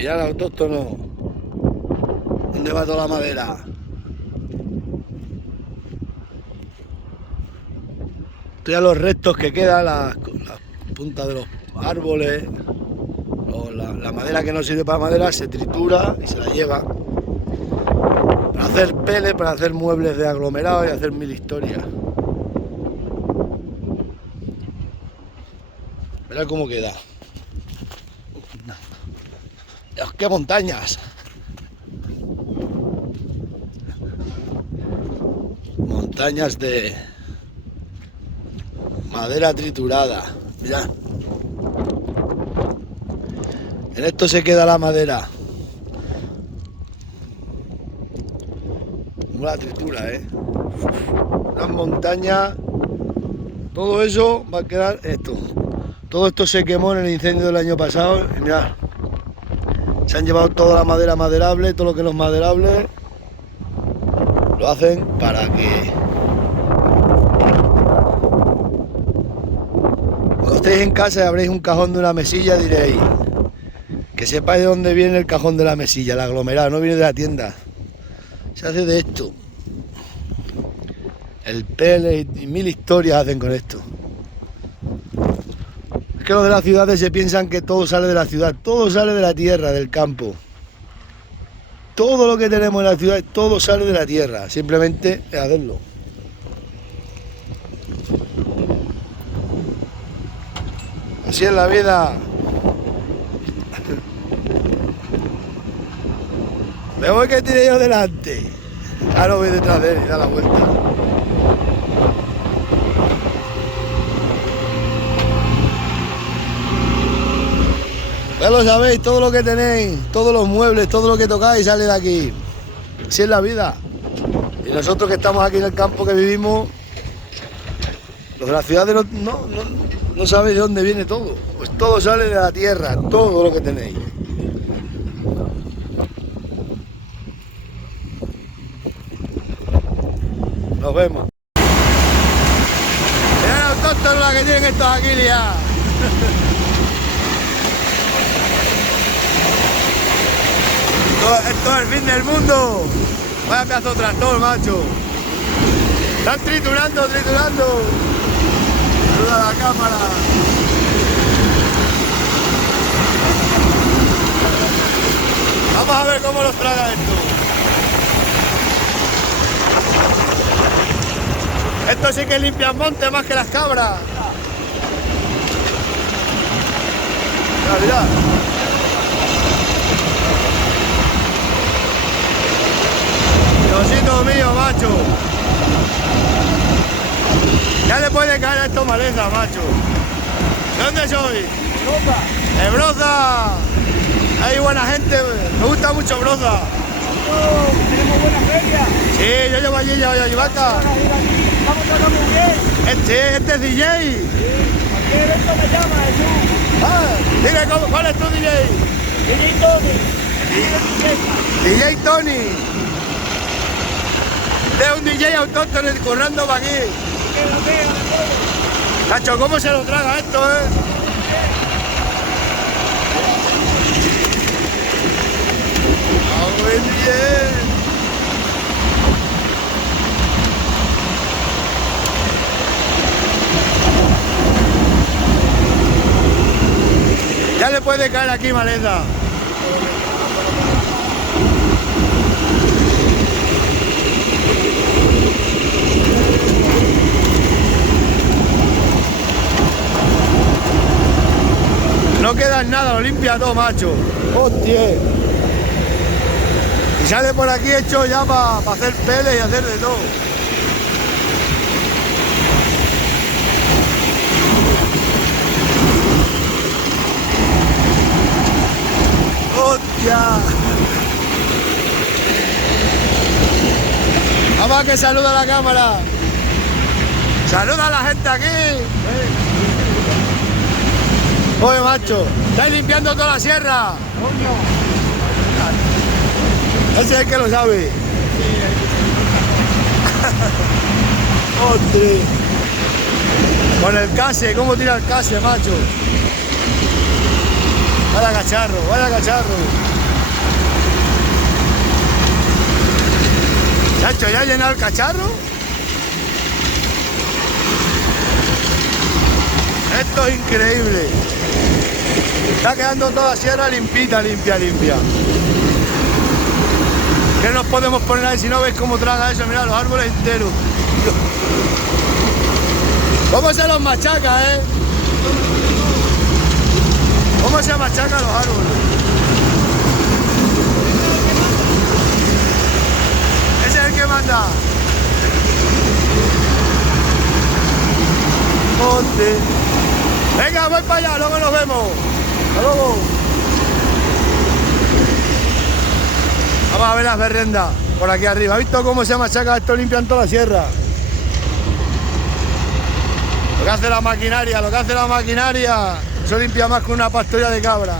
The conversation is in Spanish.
Mirad al autóctono. ¿Dónde va toda la madera? Esto ya los restos que quedan, las puntas de los árboles, o la madera que no sirve para madera, se tritura y se la lleva para hacer peles, para hacer muebles de aglomerado y hacer mil historias. Mirad cómo queda. Dios, ¡qué montañas! Montañas de madera triturada. Mirad. En esto se queda la madera. Como la tritura, Las montañas. Todo eso va a quedar esto. Todo esto se quemó en el incendio del año pasado. Y mirad. Se han llevado toda la madera maderable, todo lo que no es maderable. Lo hacen para que cuando estéis en casa y abréis un cajón de una mesilla, diréis que sepáis de dónde viene el cajón de la mesilla, el aglomerado, no viene de la tienda. Se hace de esto. El pele y mil historias hacen con esto. Es que los de las ciudades se piensan que todo sale de la ciudad, todo sale de la tierra, del campo. Todo lo que tenemos en la ciudad, todo sale de la tierra, simplemente es hacerlo. Así es la vida. Me voy que tire yo delante. Ahora voy detrás de él y da la vuelta. Ya lo sabéis, todo lo que tenéis, todos los muebles, todo lo que tocáis sale de aquí. Así es la vida. Y nosotros que estamos aquí en el campo que vivimos, los de las ciudades no sabéis de dónde viene todo. Pues todo sale de la tierra, todo lo que tenéis. Nos vemos. Mirad el autóctono la que tienen estos aquí liados. Esto es el fin del mundo. Vaya pedazo de tractor, macho. Están triturando. Saluda a la cámara. Vamos a ver cómo los traga esto. Esto sí que limpian monte más que las cabras. Mirad. Diosito mío, macho. Ya le puede caer a esto maleza, macho. ¿De dónde soy? Broza. De Broza. Hay buena gente, me gusta mucho Broza. Tenemos buena feria. Sí, yo llevo allí, llevo vaca. Vamos a tocar muy bien. Este es DJ. Sí. Cualquier evento me llama, Jesús. Dile, ¿cuál es tu DJ? DJ Tony. DJ Tony. Es un DJ autóctono currando para aquí. Nacho, ¿cómo se lo traga esto, Muy bien. Ya le puede caer aquí maleza. No queda nada, lo limpia todo, macho. Hostia. Y sale por aquí hecho ya para hacer peles y hacer de todo. ¡Hostia! Vamos a que saluda a la cámara. Saluda a la gente aquí. Oye, macho, estáis limpiando toda la sierra. Ese es el que lo sabe. ¡Ostras! Con el case, ¿cómo tira el case, macho? Vaya cacharro, vaya cacharro. Chacho, ¿ya ha llenado el cacharro? Esto es increíble. Está quedando toda la sierra limpita, limpia. ¿Qué nos podemos poner ahí si no veis cómo traga eso? Mirad, los árboles enteros. ¿Cómo se los machaca, eh? ¿Cómo se machacan los árboles? Ese es el que manda. Ponte. Venga, voy para allá, luego nos vemos. Hasta luego. Vamos a ver las berrendas por aquí arriba. ¿Has visto cómo se machaca esto? Limpian toda la sierra. Lo que hace la maquinaria, eso limpia más que una pastoria de cabra.